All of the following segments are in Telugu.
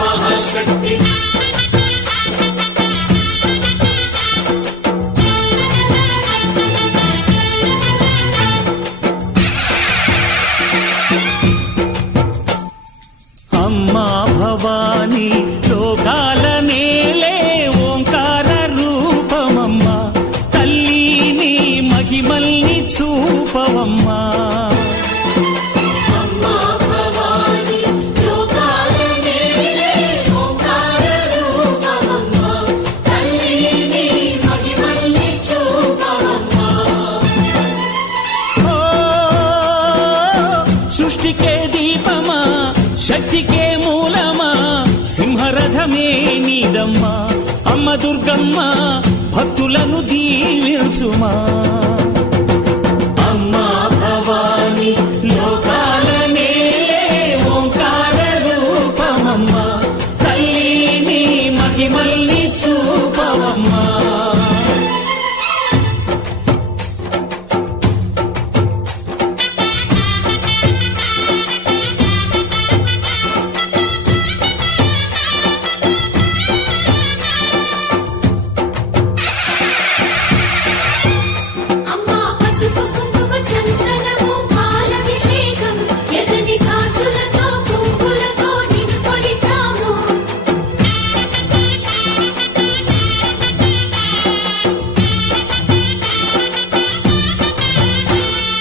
महाशक्ति సింహరథమే నీదమ్మా అమ్మ దుర్గమ్మ భక్తులను దీవించుమా.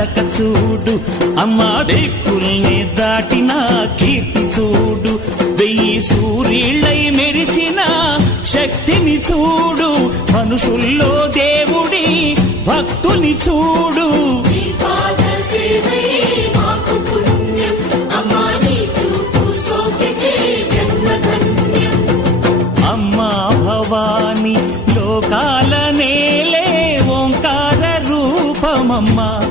నడక చూడు. అమ్మా దిక్కుల్ని దాటిన కీర్తి చూడు. వెయ్యి సూర్యుళ్ళై మెరిసిన శక్తిని చూడు. మనుషుల్లో దేవుడి భక్తుని చూడు. అమ్మా భవాని లోకాల నేలే ఓంకార రూపమమ్మా.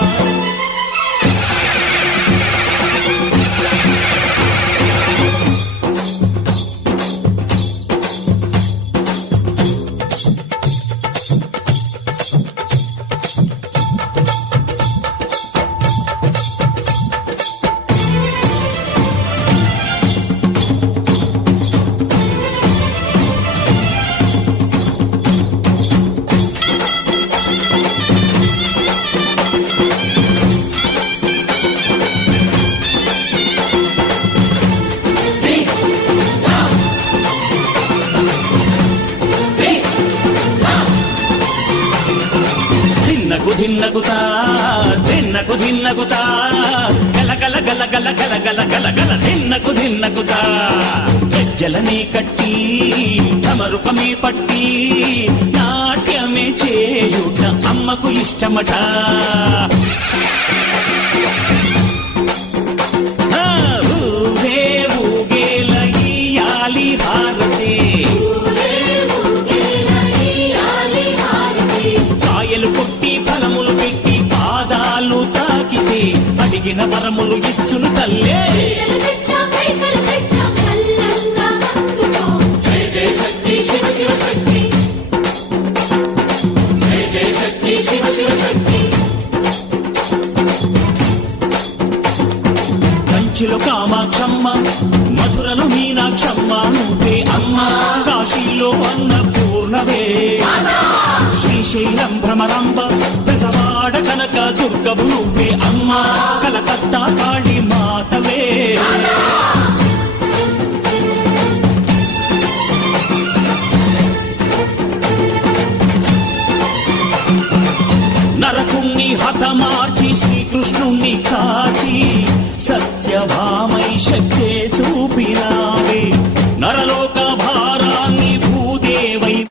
ధిన్నకు ధిన్నకుతా ధిన్నకు ధిన్నకుతా గలగల గలగల గలగల గలగల దిన్నకు ధిన్నకుతా గజ్జలనే కట్టి సమరూపమే పట్టి నాట్యమే చేయుట అమ్మకు ఇష్టమట. అడిగిన వరములు ఇచ్చును తల్లే. కంచిలో కామాక్షమ్మ మధురలో మీనాక్షమ్మ నూతే అమ్మ కాశీలో అన్న పూర్ణవే శ్రీశైలం భ్రమరాంబ పెసవాడ కనక దుర్గము అమ్మ కలకత్తా కాళీ మాతవే. నరకుణ్ణి హతమార్చి శ్రీకృష్ణుణ్ణి కాచి సత్యభామ